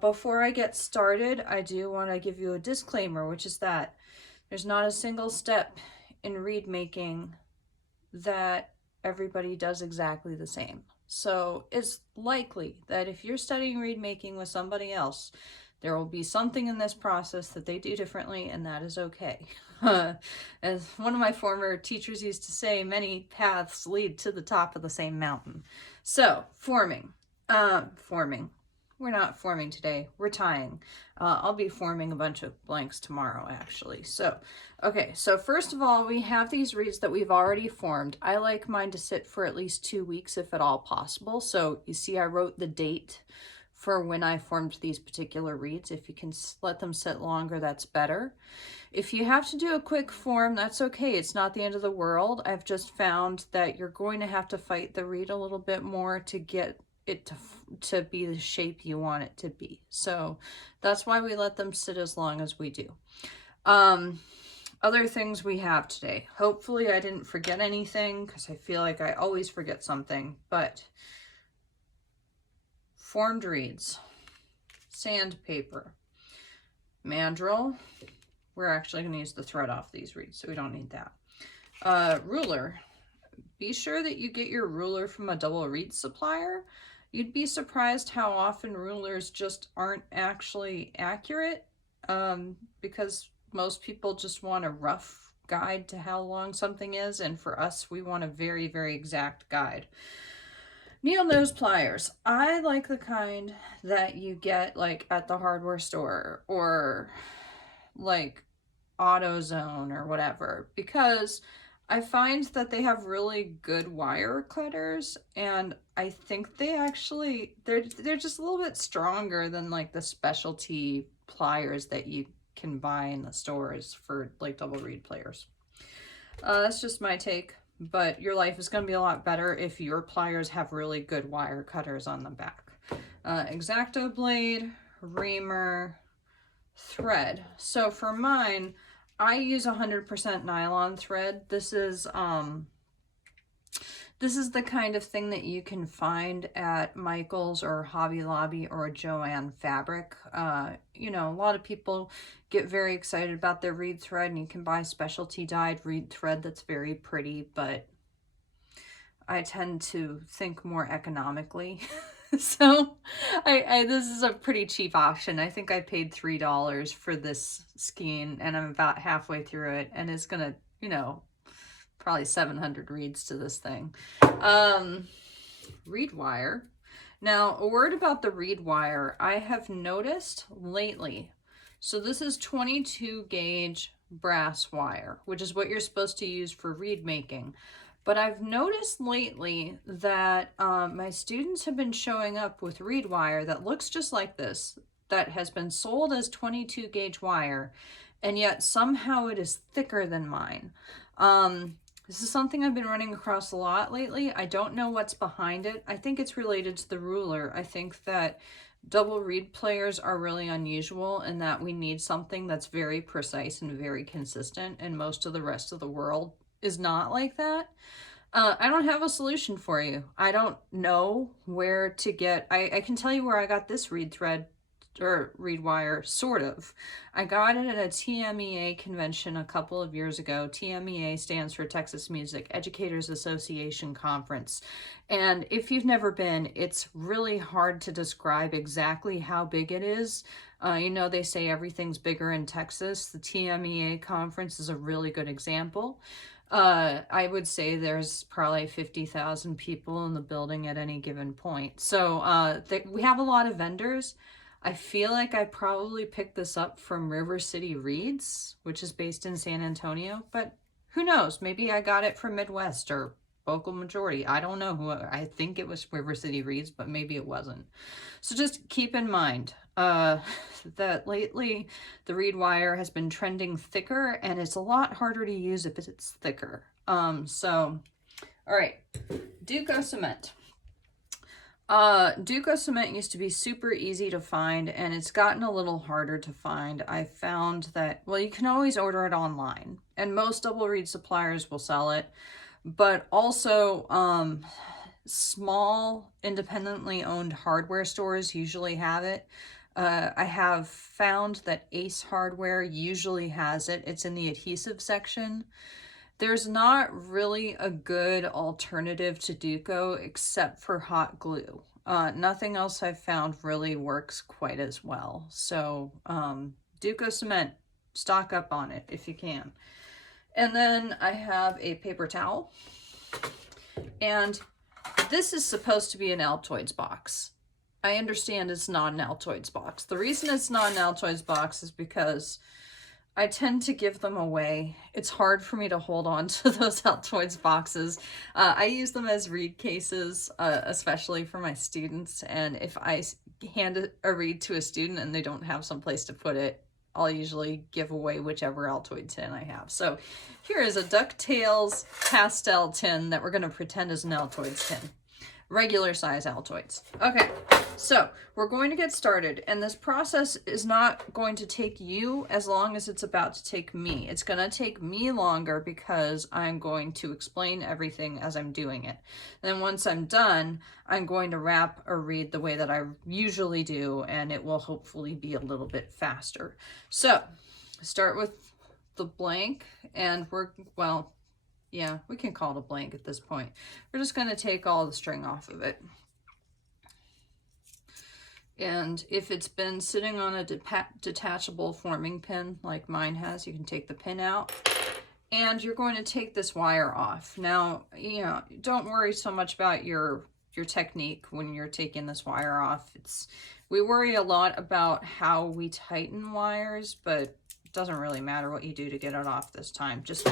Before I get started, I do want to give you a disclaimer, which is that there's not a single step in reed making that everybody does exactly the same. So it's likely that if you're studying reed making with somebody else, there will be something in this process that they do differently, and that is okay. As one of my former teachers used to say, many paths lead to the top of the same mountain. So, forming. Forming. We're not forming today. We're tying. I'll be forming a bunch of blanks tomorrow, actually. So, okay. So first of all, we have these reeds that we've already formed. I like mine to sit for at least 2 weeks, if at all possible. So you see, I wrote the date for when I formed these particular reeds. If you can let them sit longer, that's better. If you have to do a quick form, that's okay. It's not the end of the world. I've just found that you're going to have to fight the reed a little bit more to get it to be the shape you want it to be. So that's why we let them sit as long as we do. Other things we have today. Hopefully I didn't forget anything, because I feel like I always forget something, but formed reeds, sandpaper, mandrel. We're actually going to use the thread off these reeds, so we don't need that. Ruler. Be sure that you get your ruler from a double reed supplier. You'd be surprised how often rulers just aren't actually accurate, because most people just want a rough guide to how long something is, and for us, we want a very, very exact guide. Needle nose pliers. I like the kind that you get like at the hardware store or like AutoZone or whatever, because I find that they have really good wire cutters, and I think they actually, they're just a little bit stronger than like the specialty pliers that you can buy in the stores for like double reed players. That's just my take, but your life is going to be a lot better if your pliers have really good wire cutters on the back. X-Acto blade, reamer, thread. So for mine, I use 100% nylon thread. This is the kind of thing that you can find at Michael's or Hobby Lobby or Joann Fabric. You know, a lot of people get very excited about their reed thread, and you can buy specialty dyed reed thread that's very pretty, but I tend to think more economically. So this is a pretty cheap option. I think I paid $3 for this skein, and I'm about halfway through it, and it's gonna, you know, probably 700 reeds to this thing. Reed wire. Now, a word about the reed wire. I have noticed lately, so this is 22 gauge brass wire, which is what you're supposed to use for reed making. But I've noticed lately that my students have been showing up with reed wire that looks just like this, that has been sold as 22 gauge wire, and yet somehow it is thicker than mine. This is something I've been running across a lot lately. I don't know what's behind it. I think it's related to the ruler. I think that double reed players are really unusual in that we need something that's very precise and very consistent, and most of the rest of the world is not like that. I don't have a solution for you. I don't know where to get, I can tell you where I got this reed thread or reed wire, sort of. I got it at a TMEA convention a couple of years ago. TMEA stands for Texas Music Educators Association Conference. And if you've never been, it's really hard to describe exactly how big it is. You know, they say everything's bigger in Texas. The TMEA conference is a really good example. I would say there's probably 50,000 people in the building at any given point. So we have a lot of vendors. I feel like I probably picked this up from River City Reeds, which is based in San Antonio, but who knows? Maybe I got it from Midwest or Vocal Majority. I don't know who. I think it was River City Reeds, but maybe it wasn't. So just keep in mind that lately the reed wire has been trending thicker, and it's a lot harder to use if it's thicker. All right, Duco cement. Duco cement used to be super easy to find, and it's gotten a little harder to find. I found that, well, you can always order it online, and most double reed suppliers will sell it, but also Small, independently owned hardware stores usually have it. I have found that Ace Hardware usually has it. It's in the adhesive section. There's not really a good alternative to Duco except for hot glue. Nothing else I've found really works quite as well. So Duco cement, stock up on it if you can. And then I have a paper towel. And this is supposed to be an Altoids box. I understand it's not an Altoids box. The reason it's not an Altoids box is because I tend to give them away. It's hard for me to hold on to those Altoids boxes. I use them as reed cases, especially for my students. And if I hand a reed to a student and they don't have some place to put it, I'll usually give away whichever Altoid tin I have. So here is a DuckTales pastel tin that we're going to pretend is an Altoids tin. Regular size Altoids. Okay, so we're going to get started, and this process is not going to take you as long as it's about to take me. It's going to take me longer because I'm going to explain everything as I'm doing it. And then once I'm done, I'm going to wrap or read the way that I usually do, and it will hopefully be a little bit faster. So start with the blank, and yeah, we can call it a blank at this point. We're just going to take all the string off of it. And if it's been sitting on a detachable forming pin like mine has, you can take the pin out. And you're going to take this wire off. Now, you know, don't worry so much about your technique when you're taking this wire off. We worry a lot about how we tighten wires, but it doesn't really matter what you do to get it off this time. Just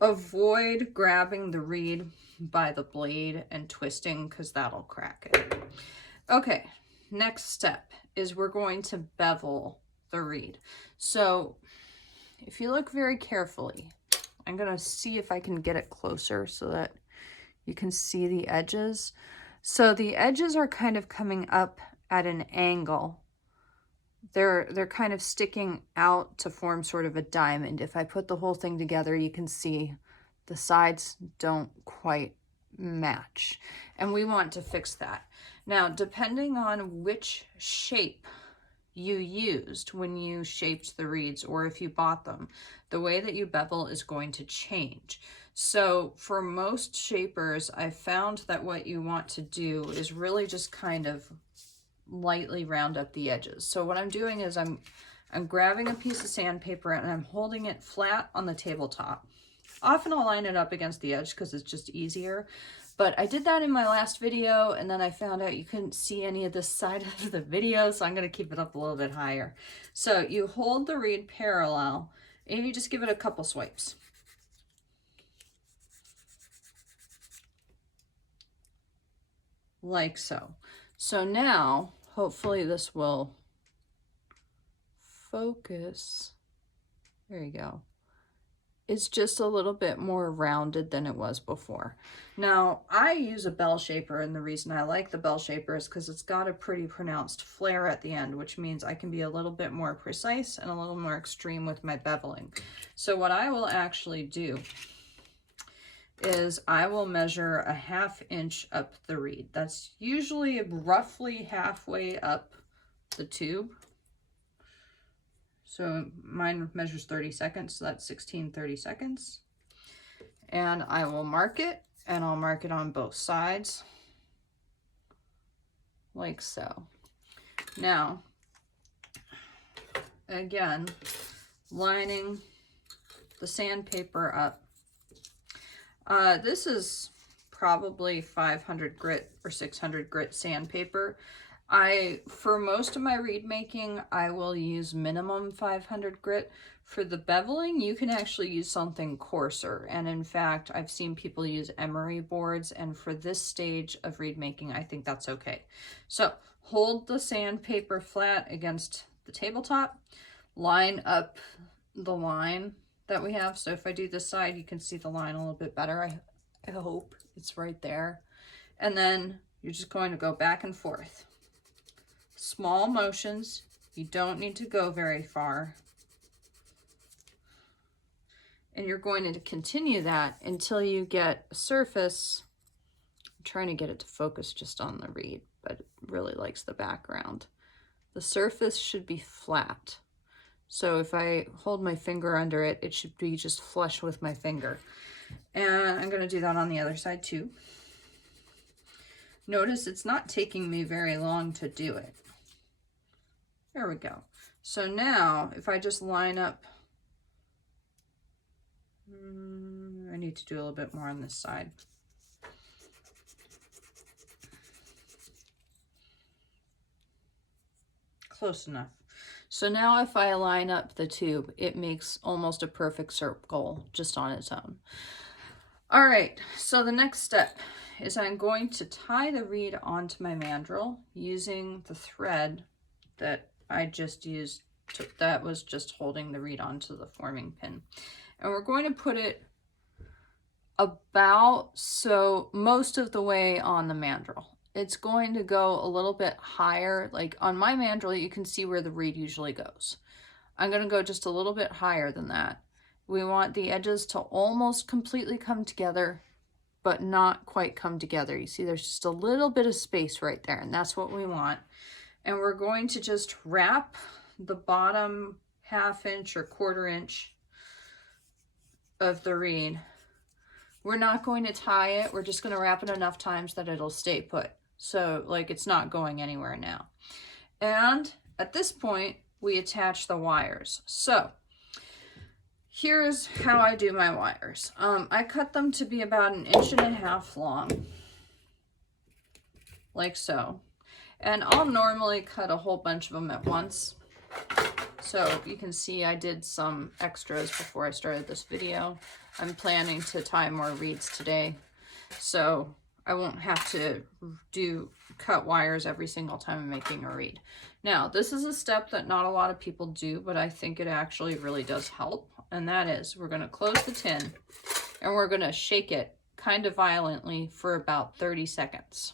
avoid grabbing the reed by the blade and twisting because that'll crack it. Okay, next step is we're going to bevel the reed. So if you look very carefully, I'm going to see if I can get it closer so that you can see the edges. So the edges are kind of coming up at an angle. They're kind of sticking out to form sort of a diamond. If I put the whole thing together, you can see the sides don't quite match. And we want to fix that. Now, depending on which shape you used when you shaped the reeds or if you bought them, the way that you bevel is going to change. So for most shapers, I've found that what you want to do is really just kind of lightly round up the edges. So what I'm doing is I'm grabbing a piece of sandpaper and I'm holding it flat on the tabletop. Often I'll line it up against the edge because it's just easier. But I did that in my last video and then I found out you couldn't see any of this side of the video, so I'm going to keep it up a little bit higher. So you hold the reed parallel and you just give it a couple swipes. Like so. So now, hopefully this will focus. There you go. It's just a little bit more rounded than it was before. Now, I use a bell shaper, and the reason I like the bell shaper is because it's got a pretty pronounced flare at the end, which means I can be a little bit more precise and a little more extreme with my beveling. So what I will actually do is I will measure a 1/2 inch up the reed. That's usually roughly halfway up the tube. So mine measures 30 seconds, so that's 16 30-seconds. And I will mark it, and I'll mark it on both sides, like so. Now, again, lining the sandpaper up. This is probably 500 grit or 600 grit sandpaper. For most of my reed making, I will use minimum 500 grit. For the beveling, you can actually use something coarser. And in fact, I've seen people use emery boards. And for this stage of reed making, I think that's okay. So hold the sandpaper flat against the tabletop, line up the line that we have. So if I do this side, you can see the line a little bit better. I hope it's right there. And then you're just going to go back and forth. Small motions. You don't need to go very far. And you're going to continue that until you get a surface I'm trying to get it to focus just on the reed, but it really likes the background. The surface should be flat. So if I hold my finger under it, it should be just flush with my finger. And I'm going to do that on the other side too. Notice it's not taking me very long to do it. There we go. So now if I just line up, I need to do a little bit more on this side. Close enough. So now if I line up the tube, it makes almost a perfect circle just on its own. All right, so the next step is I'm going to tie the reed onto my mandrel using the thread that I just used that was just holding the reed onto the forming pin. And we're going to put it about most of the way on the mandrel. It's going to go a little bit higher. Like on my mandrel, you can see where the reed usually goes. I'm going to go just a little bit higher than that. We want the edges to almost completely come together, but not quite come together. You see there's just a little bit of space right there, and that's what we want. And we're going to just wrap the bottom 1/2 inch or 1/4 inch of the reed. We're not going to tie it. We're just going to wrap it enough times that it'll stay put. So like it's not going anywhere now. And at this point, we attach the wires. So here's how I do my wires. I cut them to be about 1.5 inches long, like so. And I'll normally cut a whole bunch of them at once. So you can see I did some extras before I started this video. I'm planning to tie more reeds today, so I won't have to cut wires every single time I'm making a reed. Now, this is a step that not a lot of people do, but I think it actually really does help. And that is, we're going to close the tin and we're going to shake it kind of violently for about 30 seconds.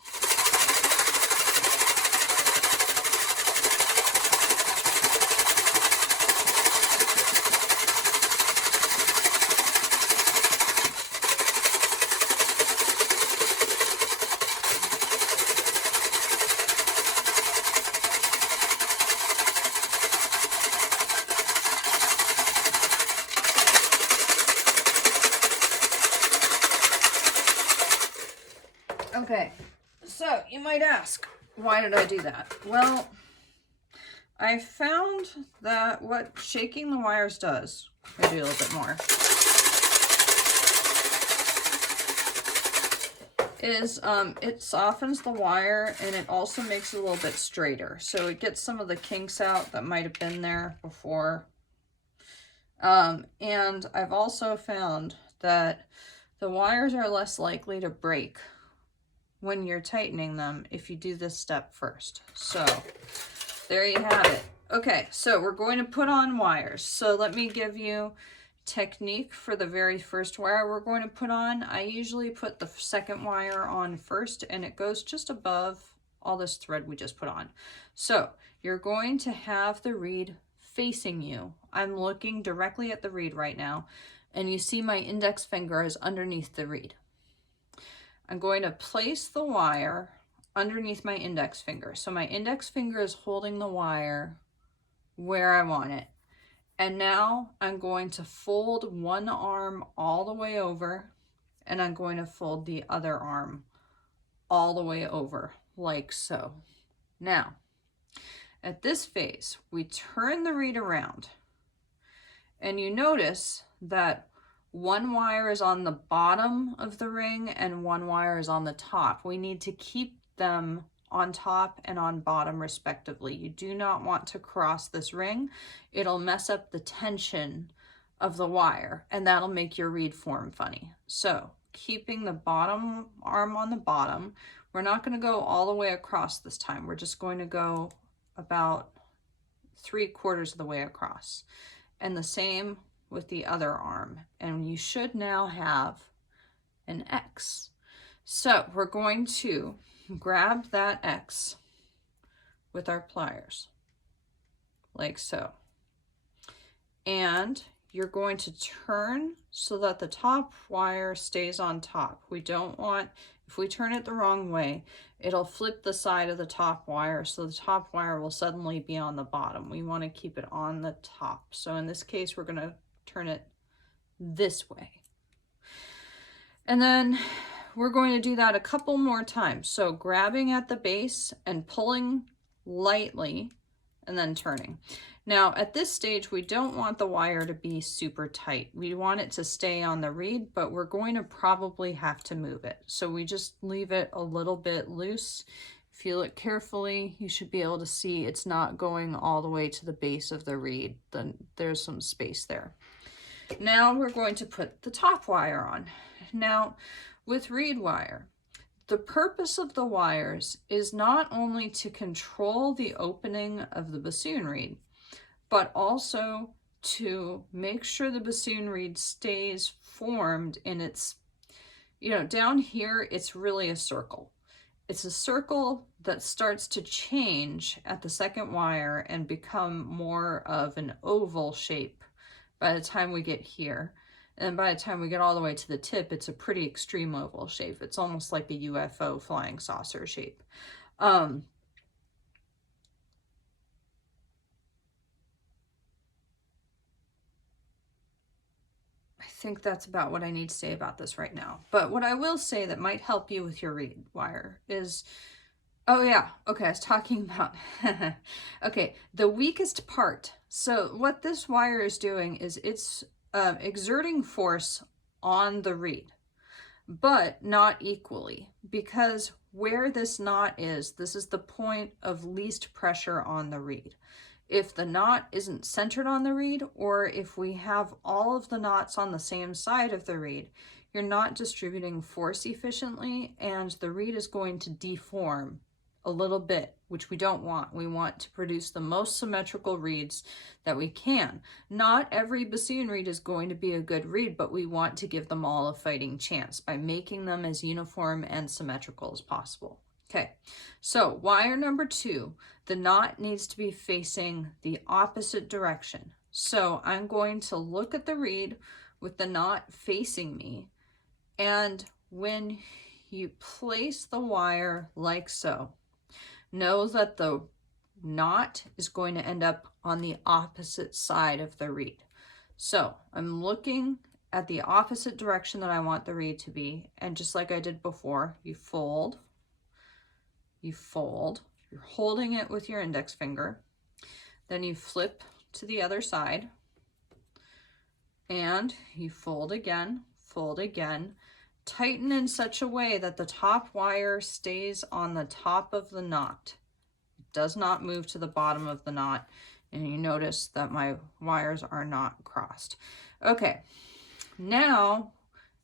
Okay, so you might ask, why did I do that? Well, I found that what shaking the wires does, I'll do a little bit more, is it softens the wire and it also makes it a little bit straighter. So it gets some of the kinks out that might have been there before. And I've also found that the wires are less likely to break when you're tightening them if you do this step first. So there you have it. Okay, so we're going to put on wires. So let me give you technique for the very first wire we're going to put on. I usually put the second wire on first and it goes just above all this thread we just put on. So you're going to have the reed facing you. I'm looking directly at the reed right now, and you see my index finger is underneath the reed. I'm going to place the wire underneath my index finger. So my index finger is holding the wire where I want it. And now I'm going to fold one arm all the way over, and I'm going to fold the other arm all the way over, like so. Now, at this phase, we turn the reed around, and you notice that one wire is on the bottom of the ring and one wire is on the top. We need to keep them on top and on bottom respectively. You do not want to cross this ring. It'll mess up the tension of the wire and that'll make your reed form funny. So keeping the bottom arm on the bottom, we're not going to go all the way across this time. We're just going to go about 3/4 of the way across. And the same with the other arm, and you should now have an X. So we're going to grab that X with our pliers, like so. And you're going to turn so that the top wire stays on top. We don't want, if we turn it the wrong way, it'll flip the side of the top wire, so the top wire will suddenly be on the bottom. We want to keep it on the top. So in this case, we're going to turn it this way. And then we're going to do that a couple more times. So grabbing at the base and pulling lightly and then turning. Now at this stage, we don't want the wire to be super tight. We want it to stay on the reed, but we're going to probably have to move it. So we just leave it a little bit loose. If you look carefully, you should be able to see it's not going all the way to the base of the reed. Then there's some space there. Now we're going to put the top wire on. Now, with reed wire, the purpose of the wires is not only to control the opening of the bassoon reed, but also to make sure the bassoon reed stays formed in its, down here, it's really a circle. It's a circle that starts to change at the second wire and become more of an oval shape by the time we get here. And by the time we get all the way to the tip, it's a pretty extreme oval shape. It's almost like a UFO flying saucer shape. I think that's about what I need to say about this right now. But what I will say that might help you with your reed wire is, oh yeah, okay, I was talking about, okay, the weakest part. So what this wire is doing is it's exerting force on the reed, but not equally, because where this knot is, this is the point of least pressure on the reed. If the knot isn't centered on the reed, or if we have all of the knots on the same side of the reed, you're not distributing force efficiently, and the reed is going to deform a little bit, which we don't want. We want to produce the most symmetrical reeds that we can. Not every bassoon reed is going to be a good reed, but we want to give them all a fighting chance by making them as uniform and symmetrical as possible. Okay, so wire number 2, the knot needs to be facing the opposite direction. So I'm going to look at the reed with the knot facing me, and when you place the wire like so, know that the knot is going to end up on the opposite side of the reed. So I'm looking at the opposite direction that I want the reed to be, and just like I did before, you fold, you're holding it with your index finger, then you flip to the other side, and you fold again, tighten in such a way that the top wire stays on the top of the knot. It does not move to the bottom of the knot, and you notice that my wires are not crossed. Okay, now,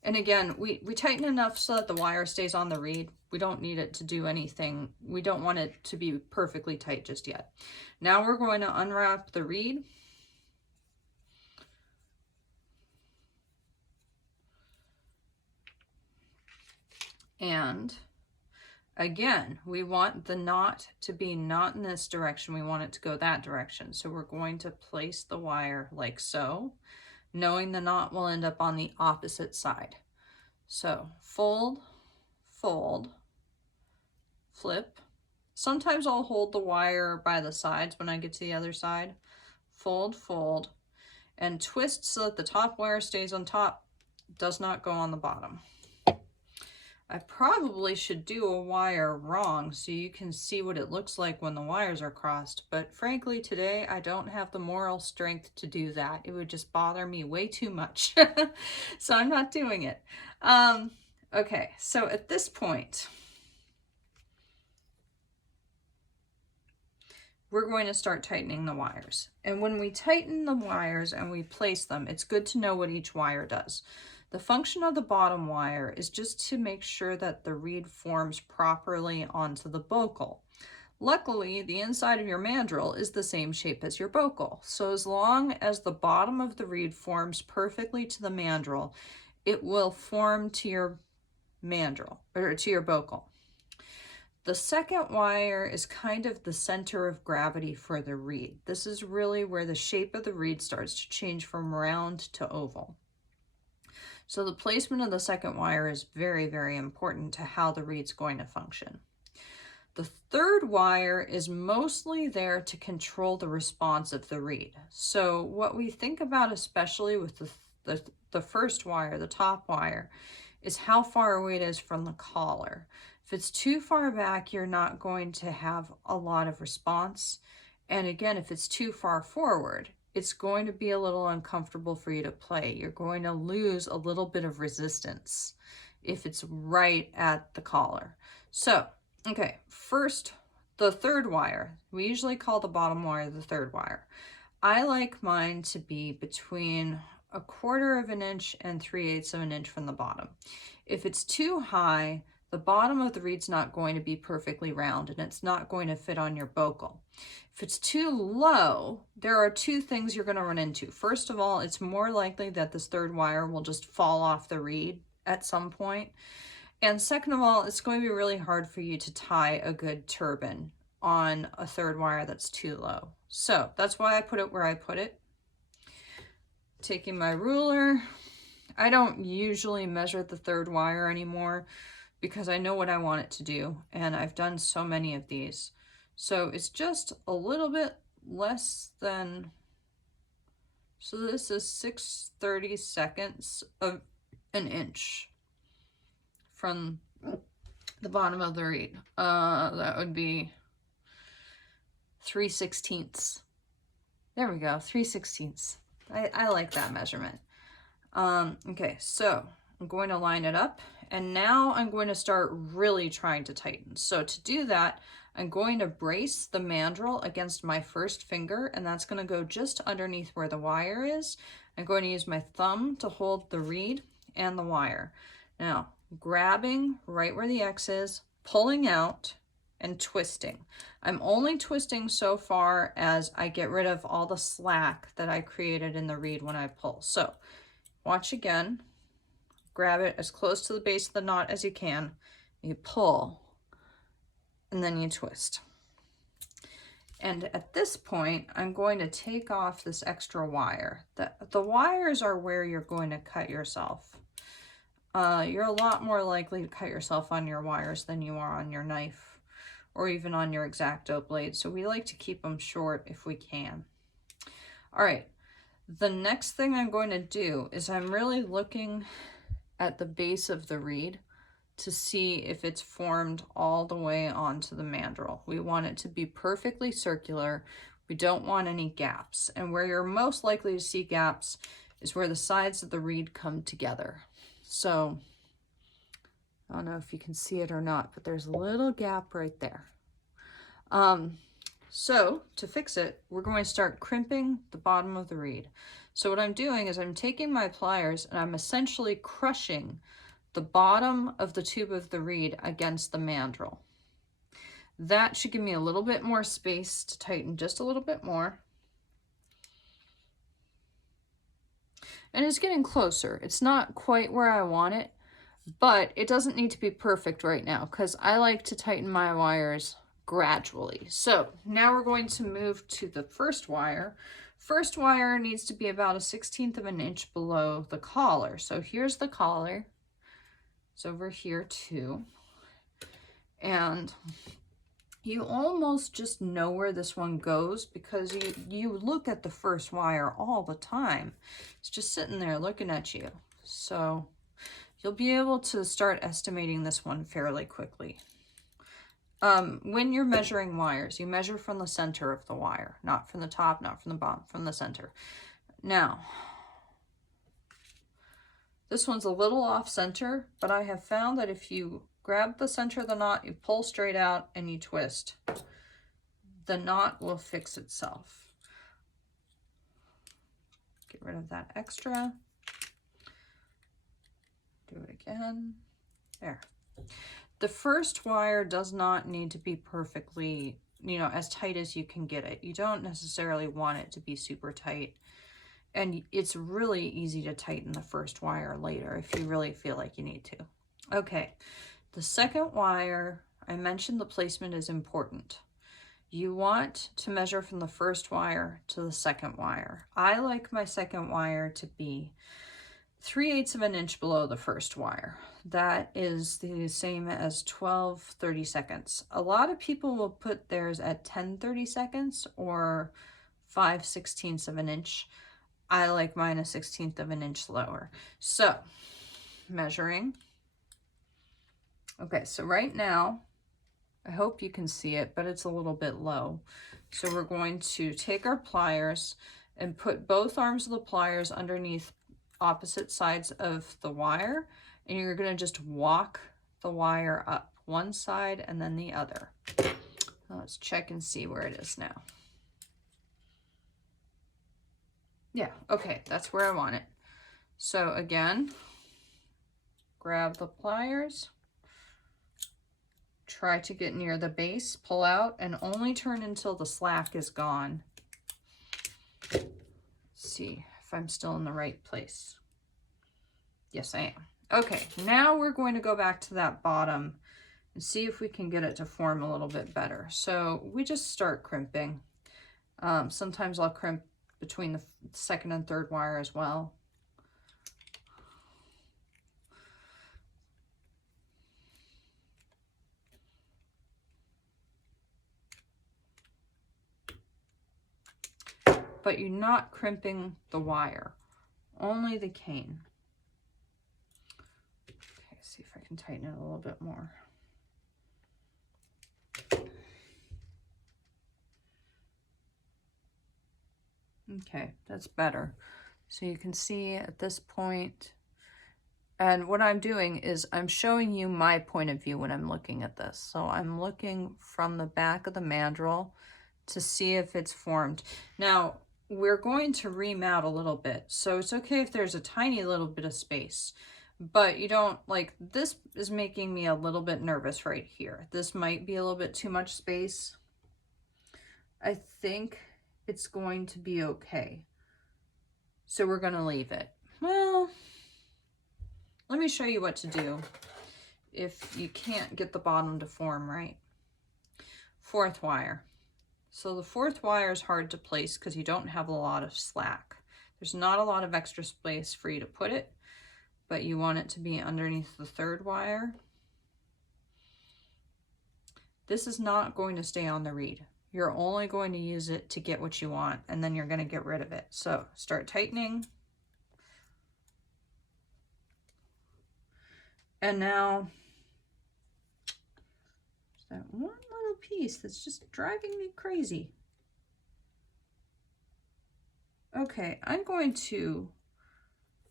and again, we tighten enough so that the wire stays on the reed. We don't need it to do anything. We don't want it to be perfectly tight just yet. Now we're going to unwrap the reed. And again, we want the knot to be not in this direction. We want it to go that direction. So we're going to place the wire like so, knowing the knot will end up on the opposite side. So fold, fold, flip. Sometimes I'll hold the wire by the sides when I get to the other side. Fold, fold, and twist so that the top wire stays on top, does not go on the bottom. I probably should do a wire wrong so you can see what it looks like when the wires are crossed, but frankly today I don't have the moral strength to do that. It would just bother me way too much. So I'm not doing it. Okay, so at this point, we're going to start tightening the wires. And when we tighten the wires and we place them, it's good to know what each wire does. The function of the bottom wire is just to make sure that the reed forms properly onto the bocal. Luckily, the inside of your mandrel is the same shape as your bocal. So as long as the bottom of the reed forms perfectly to the mandrel, it will form to your mandrel, or to your bocal. The second wire is kind of the center of gravity for the reed. This is really where the shape of the reed starts to change from round to oval. So the placement of the second wire is very, very important to how the reed's going to function. The third wire is mostly there to control the response of the reed. So what we think about, especially with the first wire, the top wire, is how far away it is from the collar. If it's too far back, you're not going to have a lot of response. And again, if it's too far forward, it's going to be a little uncomfortable for you to play. You're going to lose a little bit of resistance if it's right at the collar. So, okay, first, the third wire. We usually call the bottom wire the third wire. I like mine to be between 1/4 of an inch and 3/8 of an inch from the bottom. If it's too high, the bottom of the reed's not going to be perfectly round and it's not going to fit on your bocal. If it's too low, there are two things you're going to run into. First of all, it's more likely that this third wire will just fall off the reed at some point. And second of all, it's going to be really hard for you to tie a good turban on a third wire that's too low. So that's why I put it where I put it. Taking my ruler, I don't usually measure the third wire anymore because I know what I want it to do, and I've done so many of these. So it's just a little bit less than, so this is 6/32 of an inch from the bottom of the reed. That would be 3/16. There we go, 3/16. I like that measurement. Okay, so I'm going to line it up, and now I'm going to start really trying to tighten. So to do that, I'm going to brace the mandrel against my first finger, and that's going to go just underneath where the wire is. I'm going to use my thumb to hold the reed and the wire. Now, grabbing right where the X is, pulling out, and twisting. I'm only twisting so far as I get rid of all the slack that I created in the reed when I pull. So watch again, grab it as close to the base of the knot as you can, you pull, and then you twist. And at this point, I'm going to take off this extra wire. The wires are where you're going to cut yourself. You're a lot more likely to cut yourself on your wires than you are on your knife or even on your X-Acto blade. So we like to keep them short if we can. All right, the next thing I'm going to do is I'm really looking at the base of the reed to see if it's formed all the way onto the mandrel. We want it to be perfectly circular. We don't want any gaps. And where you're most likely to see gaps is where the sides of the reed come together. So I don't know if you can see it or not, but there's a little gap right there. So to fix it, we're going to start crimping the bottom of the reed. So what I'm doing is I'm taking my pliers and I'm essentially crushing the bottom of the tube of the reed against the mandrel. That should give me a little bit more space to tighten just a little bit more. And it's getting closer. It's not quite where I want it, but it doesn't need to be perfect right now because I like to tighten my wires gradually. So now we're going to move to the first wire. First wire needs to be about 1/16 of an inch below the collar. So here's the collar. It's over here too. And you almost just know where this one goes because you look at the first wire all the time. It's just sitting there looking at you. So you'll be able to start estimating this one fairly quickly. When you're measuring wires, you measure from the center of the wire, not from the top, not from the bottom, from the center. Now, this one's a little off center, but I have found that if you grab the center of the knot, you pull straight out and you twist, the knot will fix itself. Get rid of that extra. Do it again. There. The first wire does not need to be perfectly, as tight as you can get it. You don't necessarily want it to be super tight. And it's really easy to tighten the first wire later if you really feel like you need to. Okay, the second wire, I mentioned the placement is important. You want to measure from the first wire to the second wire. I like my second wire to be 3/8 of an inch below the first wire. That is the same as 12/32. A lot of people will put theirs at 10/32 or 5/16 of an inch. I like mine a 1/16 of an inch lower. So measuring. Okay, so right now, I hope you can see it, but it's a little bit low. So we're going to take our pliers and put both arms of the pliers underneath opposite sides of the wire, and you're going to just walk the wire up one side and then the other. Now let's check and see where it is now. Yeah, okay, that's where I want it. So again, grab the pliers, try to get near the base, pull out, and only turn until the slack is gone. Let's see if I'm still in the right place. Yes, I am. Okay, now we're going to go back to that bottom and see if we can get it to form a little bit better. So we just start crimping. Sometimes I'll crimp between the second and third wire as well. But you're not crimping the wire, only the cane. Okay, see if I can tighten it a little bit more. Okay, that's better. So you can see at this point, and what I'm doing is I'm showing you my point of view when I'm looking at this. So I'm looking from the back of the mandrel to see if it's formed. Now, we're going to ream out a little bit, so it's okay if there's a tiny little bit of space, but you don't, like, this is making me a little bit nervous right here. This might be a little bit too much space. I think it's going to be okay. So we're going to leave it. Well, let me show you what to do if you can't get the bottom to form right. Fourth wire. So the fourth wire is hard to place because you don't have a lot of slack. There's not a lot of extra space for you to put it, but you want it to be underneath the third wire. This is not going to stay on the reed. You're only going to use it to get what you want, and then you're going to get rid of it. So start tightening. And now, there's that one little piece that's just driving me crazy. Okay, I'm going to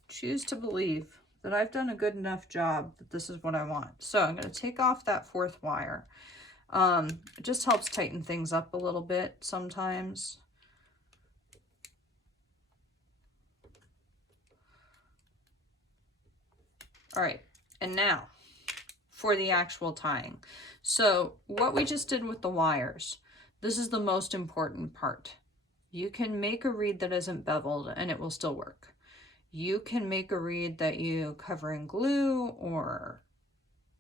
choose to believe that I've done a good enough job that this is what I want. So I'm going to take off that fourth wire. It just helps tighten things up a little bit sometimes. All right, and now for the actual tying. So what we just did with the wires, this is the most important part. You can make a reed that isn't beveled and it will still work. You can make a reed that you cover in glue or,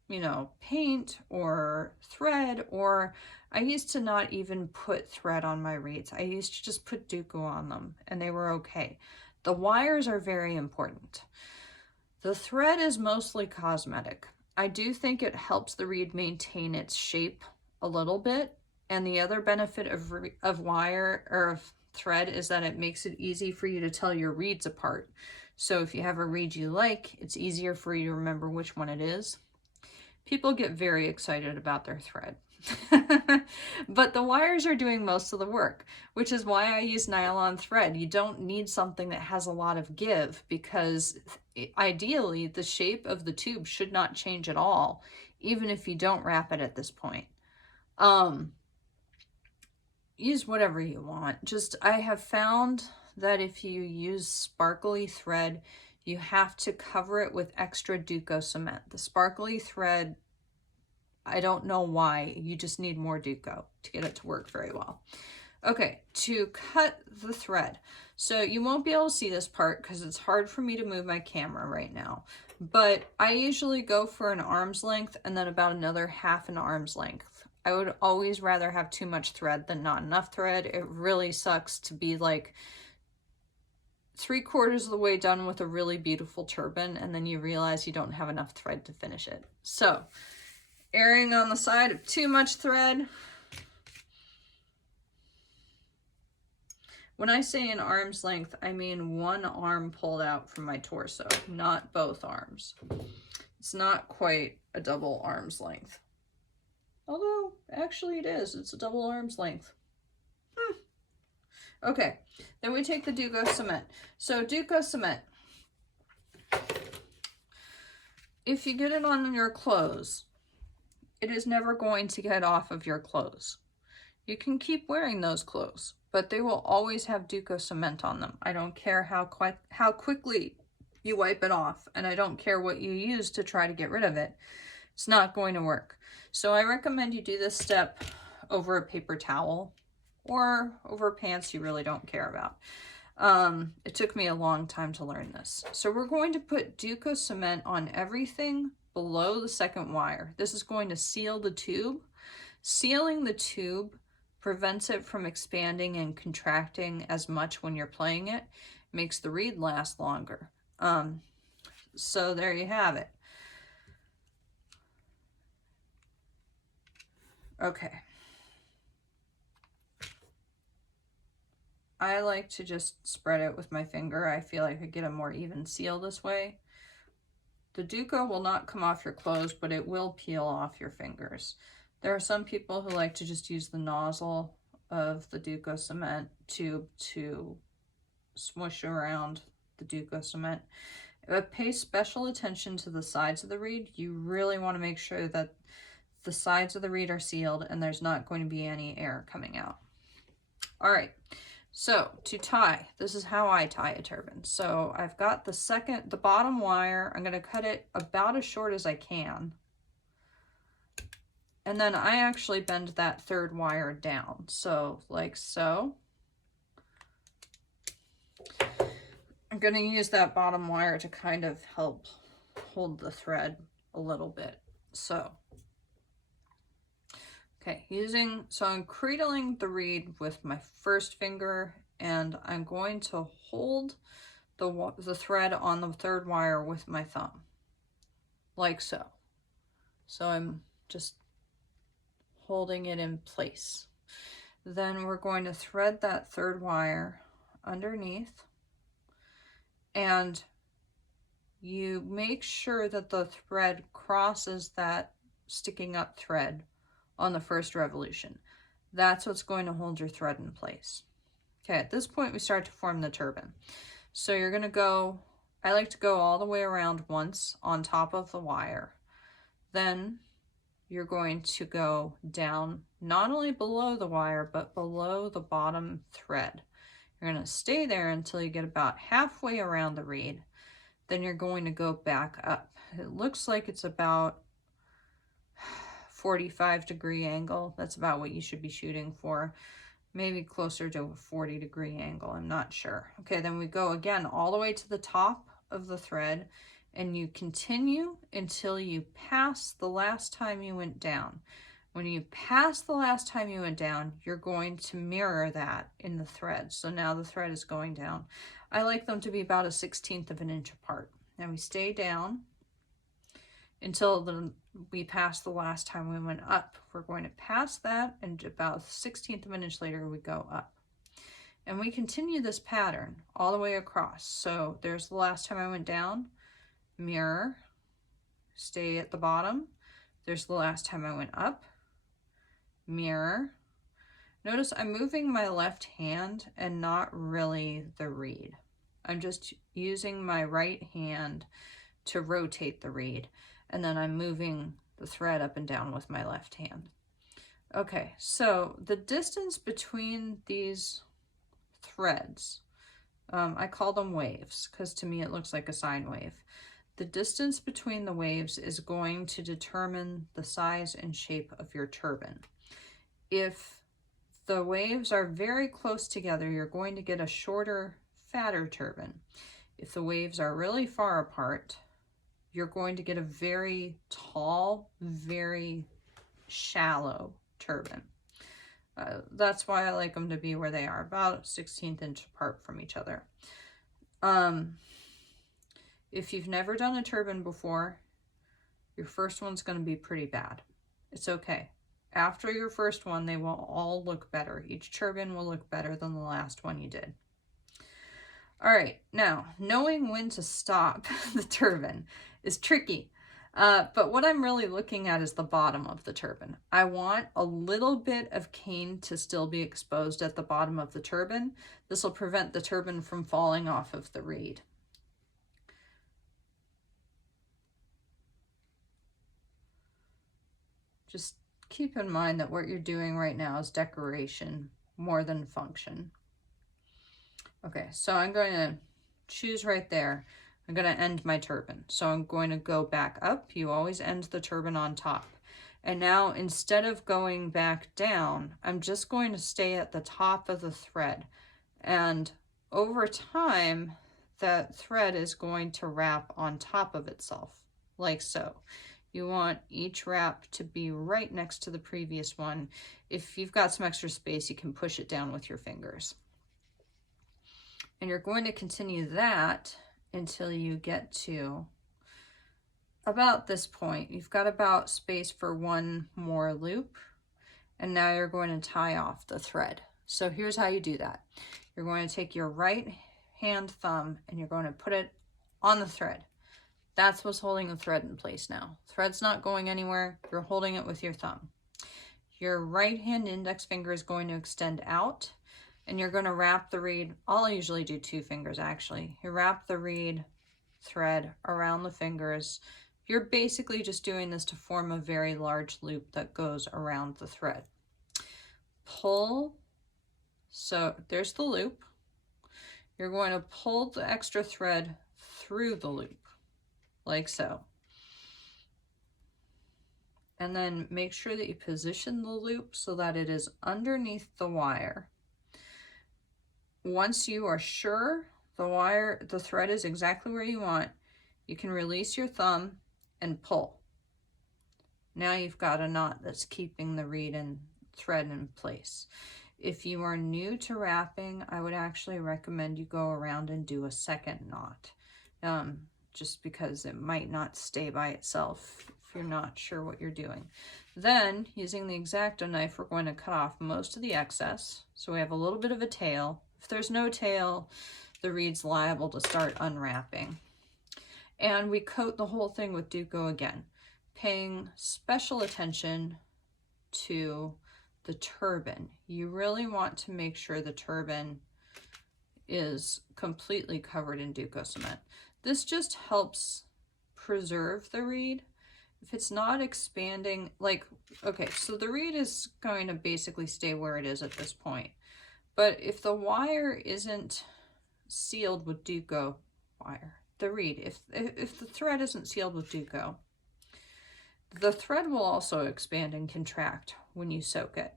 you know, paint or thread, or I used to not even put thread on my reeds. I used to just put Duco on them and they were okay. The wires are very important. The thread is mostly cosmetic. I do think it helps the reed maintain its shape a little bit. And the other benefit of wire or of thread is that it makes it easy for you to tell your reeds apart. So if you have a reed you like, it's easier for you to remember which one it is. People get very excited about their thread. But the wires are doing most of the work, which is why I use nylon thread. You don't need something that has a lot of give, because ideally the shape of the tube should not change at all, even if you don't wrap it at this point. Use whatever you want. Just, I have found that if you use sparkly thread, you have to cover it with extra Duco cement. The sparkly thread, I don't know why, you just need more Duco to get it to work very well. Okay, to cut the thread. So you won't be able to see this part because it's hard for me to move my camera right now. But I usually go for an arm's length and then about another half an arm's length. I would always rather have too much thread than not enough thread. It really sucks to be like 3/4 of the way done with a really beautiful turban and then you realize you don't have enough thread to finish it. So, erring on the side of too much thread. When I say an arm's length, I mean one arm pulled out from my torso, not both arms. It's not quite a double arm's length. Although, actually it is. It's a double arm's length. Okay, then we take the Duco cement. So Duco cement, if you get it on your clothes, it is never going to get off of your clothes. You can keep wearing those clothes, but they will always have Duco cement on them. I don't care how quickly you wipe it off, and I don't care what you use to try to get rid of it. It's not going to work. So I recommend you do this step over a paper towel or over pants you really don't care about. It took me a long time to learn this. So we're going to put Duco cement on everything below the second wire. This is going to seal the tube. Sealing the tube prevents it from expanding and contracting as much when you're playing it. Makes the reed last longer. So there you have it. Okay. I like to just spread it with my finger. I feel like I get a more even seal this way. The Duco will not come off your clothes, but it will peel off your fingers. There are some people who like to just use the nozzle of the Duco cement tube to smush around the Duco cement. But pay special attention to the sides of the reed. You really want to make sure that the sides of the reed are sealed and there's not going to be any air coming out. All right. So to tie, this is how I tie a turban. So I've got the bottom wire. I'm going to cut it about as short as I can. And then I actually bend that third wire down. So like so. I'm going to use that bottom wire to kind of help hold the thread a little bit. So, okay, so I'm cradling the reed with my first finger and I'm going to hold the thread on the third wire with my thumb, like so. So I'm just holding it in place. Then we're going to thread that third wire underneath, and you make sure that the thread crosses that sticking up thread on the first revolution. That's what's going to hold your thread in place. Okay, at this point we start to form the turban. So you're going to go, I like to go all the way around once on top of the wire. Then you're going to go down not only below the wire, but below the bottom thread. You're going to stay there until you get about halfway around the reed. Then you're going to go back up. It looks like it's about 45-degree angle. That's about what you should be shooting for. Maybe closer to a 40-degree angle. I'm not sure. Okay, then we go again all the way to the top of the thread, and you continue until you pass the last time you went down. When you pass the last time you went down, you're going to mirror that in the thread. So now the thread is going down. I like them to be about 1/16 of an inch apart. Now we stay down until we pass the last time we went up. We're going to pass that, and about 1/16 of an inch later we go up. And we continue this pattern all the way across. So there's the last time I went down, mirror, stay at the bottom. There's the last time I went up, mirror. Notice I'm moving my left hand and not really the reed. I'm just using my right hand to rotate the reed, and then I'm moving the thread up and down with my left hand. Okay, so the distance between these threads, I call them waves because to me it looks like a sine wave. The distance between the waves is going to determine the size and shape of your turban. If the waves are very close together, you're going to get a shorter, fatter turban. If the waves are really far apart, you're going to get a very tall, very shallow turban. That's why I like them to be where they are, about 1/16 inch apart from each other. If you've never done a turban before, your first one's going to be pretty bad. It's okay. After your first one, they will all look better. Each turban will look better than the last one you did. All right, now, knowing when to stop the turban is tricky. But what I'm really looking at is the bottom of the turban. I want a little bit of cane to still be exposed at the bottom of the turban. This will prevent the turban from falling off of the reed. Just keep in mind that what you're doing right now is decoration more than function. Okay, so I'm going to choose right there. I'm going to end my turban. So I'm going to go back up. You always end the turban on top. And now instead of going back down, I'm just going to stay at the top of the thread. And over time, that thread is going to wrap on top of itself, like so. You want each wrap to be right next to the previous one. If you've got some extra space, you can push it down with your fingers. And you're going to continue that until you get to about this point. You've got about space for one more loop. And now you're going to tie off the thread. So here's how you do that. You're going to take your right hand thumb and you're going to put it on the thread. That's what's holding the thread in place now. Thread's not going anywhere. You're holding it with your thumb. Your right hand index finger is going to extend out and you're going to wrap the reed. I'll usually do 2 fingers actually. You wrap the reed thread around the fingers. You're basically just doing this to form a very large loop that goes around the thread. Pull. So there's the loop. You're going to pull the extra thread through the loop, like so. And then make sure that you position the loop so that it is underneath the wire. Once you are sure the thread is exactly where you want, you can release your thumb and pull. Now you've got a knot that's keeping the reed and thread in place. If you are new to wrapping, I would actually recommend you go around and do a second knot, just because it might not stay by itself if you're not sure what you're doing. Then, using the X-Acto knife, we're going to cut off most of the excess, so we have a little bit of a tail. If there's no tail, the reed's liable to start unwrapping. And we coat the whole thing with Duco again, paying special attention to the turban. You really want to make sure the turban is completely covered in Duco cement. This just helps preserve the reed. If it's not expanding, like, okay, so the reed is going to basically stay where it is at this point. But if the wire isn't sealed with Duco wire, the reed, if the thread isn't sealed with Duco, the thread will also expand and contract when you soak it.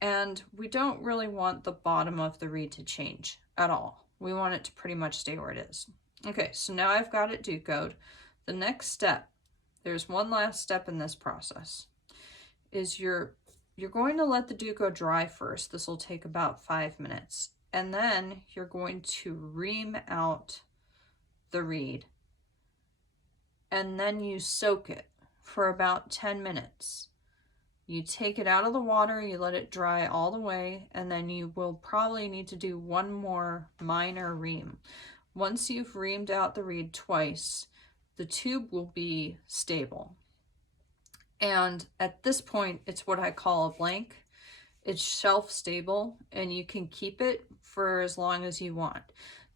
And we don't really want the bottom of the reed to change at all. We want it to pretty much stay where it is. Okay, so now I've got it Ducoed. The next step, there's one last step in this process, is you're going to let the Duco dry first. This will take about 5 minutes. And then you're going to ream out the reed. And then you soak it for about 10 minutes. You take it out of the water, you let it dry all the way, and then you will probably need to do one more minor ream. Once you've reamed out the reed twice, the tube will be stable. And at this point, it's what I call a blank. It's shelf stable, and you can keep it for as long as you want.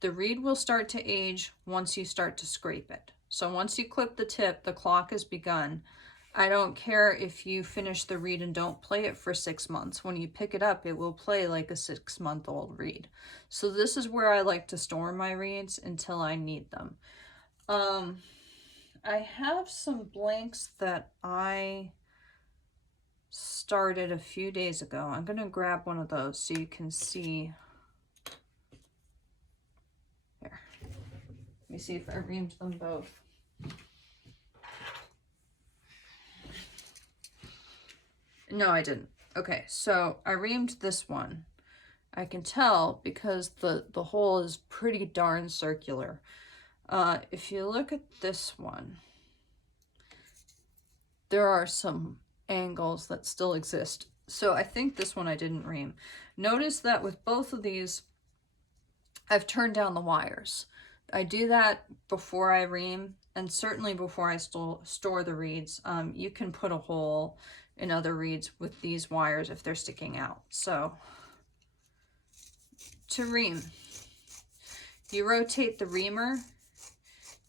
The reed will start to age once you start to scrape it. So once you clip the tip, the clock has begun. I don't care if you finish the reed and don't play it for 6 months. When you pick it up, it will play like a 6-month-old reed. So this is where I like to store my reeds until I need them. I have some blanks that I started a few days ago. I'm going to grab one of those so you can see. Here, let me see if I reamed them both. No, I didn't. Okay, so I reamed this one. I can tell because the hole is pretty darn circular. If you look at this one, there are some angles that still exist. So I think this one I didn't ream. Notice that with both of these, I've turned down the wires. I do that before I ream, and certainly before I store the reeds. You can put a hole in other reeds with these wires if they're sticking out. So to ream, you rotate the reamer.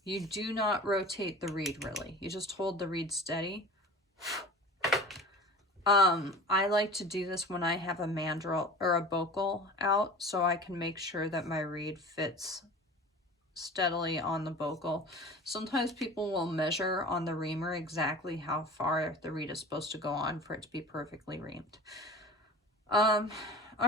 You do not rotate the reed really. You just hold the reed steady. I like to do this when I have a mandrel or a bocal out, so I can make sure that my reed fits steadily on the bocal. Sometimes people will measure on the reamer exactly how far the reed is supposed to go on for it to be perfectly reamed. All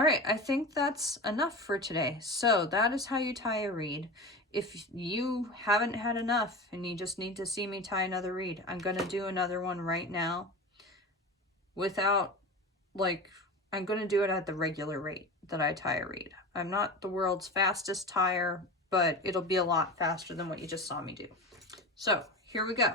right, I think that's enough for today. So that is how you tie a reed. If you haven't had enough and you just need to see me tie another reed, I'm going to do another one right now without, like, I'm going to do it at the regular rate that I tie a reed. I'm not the world's fastest tire, but it'll be a lot faster than what you just saw me do. So here we go.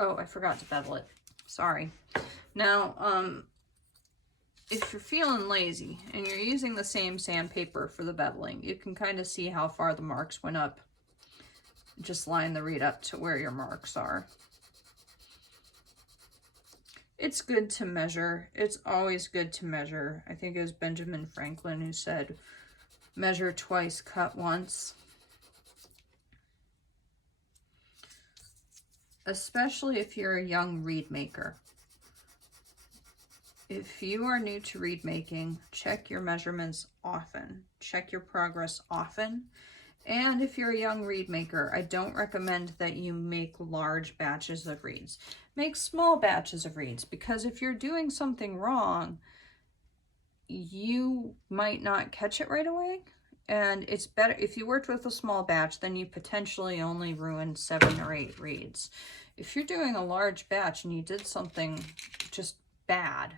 Oh, I forgot to bevel it. Sorry. Now, if you're feeling lazy and you're using the same sandpaper for the beveling, you can kind of see how far the marks went up. Just line the reed up to where your marks are. It's good to measure. It's always good to measure. I think it was Benjamin Franklin who said, measure twice, cut once. Especially if you're a young reed maker. If you are new to reed making, check your measurements often. Check your progress often. And if you're a young reed maker, I don't recommend that you make large batches of reeds. Make small batches of reeds, because if you're doing something wrong, you might not catch it right away. And it's better if you worked with a small batch, then you potentially only ruined 7 or 8 reeds. If you're doing a large batch and you did something just bad,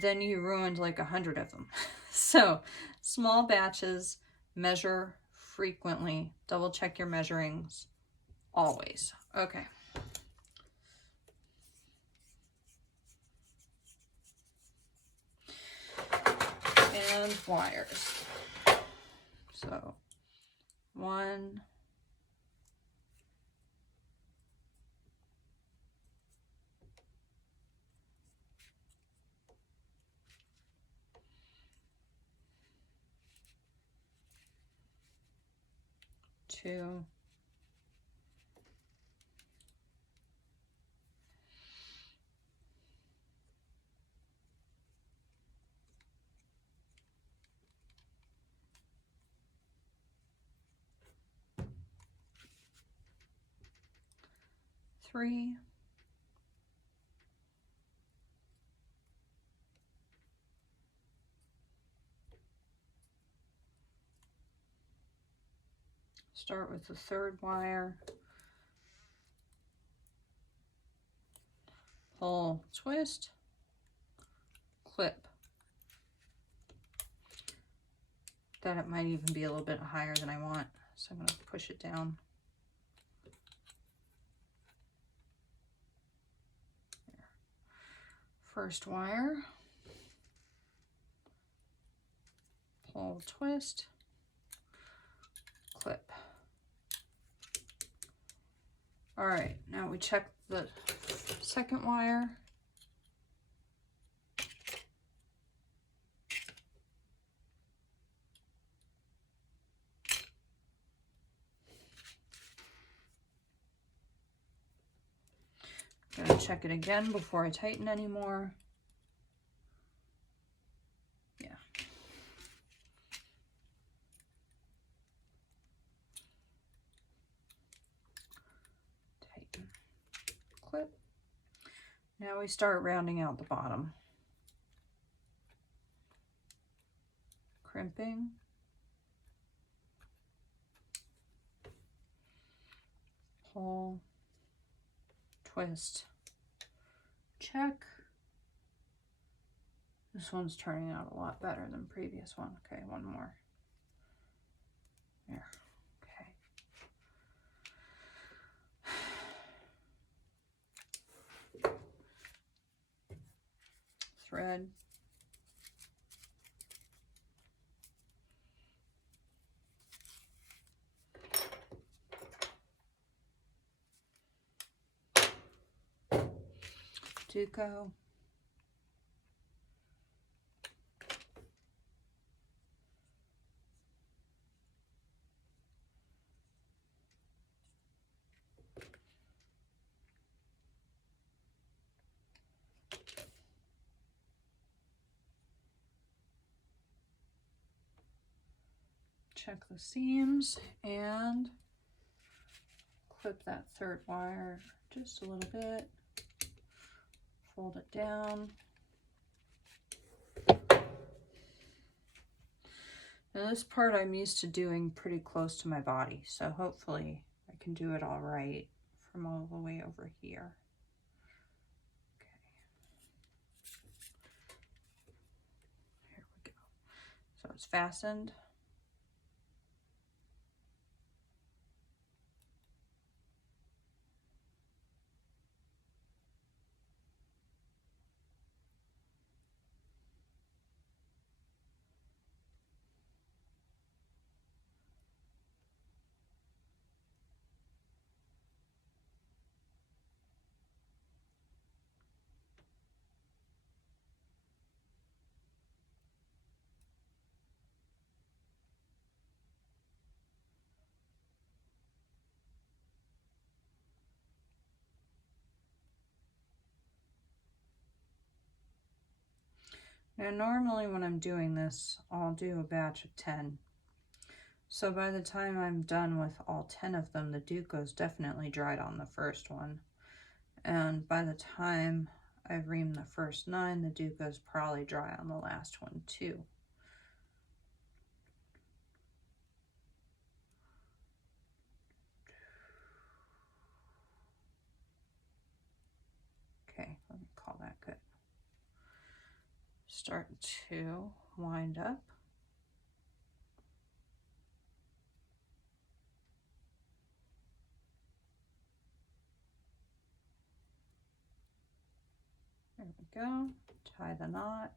then you ruined like 100 of them. So small batches, measure frequently, double check your measurings always. Okay. And wires. So 1, 2, 3, 'Start with the 3rd wire, pull, twist, clip. That it might even be a little bit higher than I want, so I'm going to push it down. There. 1st wire, pull, twist, clip. All right, now we check the second wire. Gonna check it again before I tighten anymore. Yeah. Tighten. Clip. Now we start rounding out the bottom. Crimping. Pull. Twist. Check. This one's turning out a lot better than the previous one. Okay, one more. There. Okay. Thread. Duco. Check the seams and clip that third wire just a little bit. Fold it down. Now this part I'm used to doing pretty close to my body, so hopefully I can do it all right from all the way over here. Okay. Here we go. So it's fastened. Now normally when I'm doing this, I'll do a batch of 10. So by the time I'm done with all 10 of them, the Duco's definitely dried on the first one. And by the time I've reamed the first 9, the Duco's probably dry on the last one too. Okay, let me call that good. Start to wind up. There we go. Tie the knot.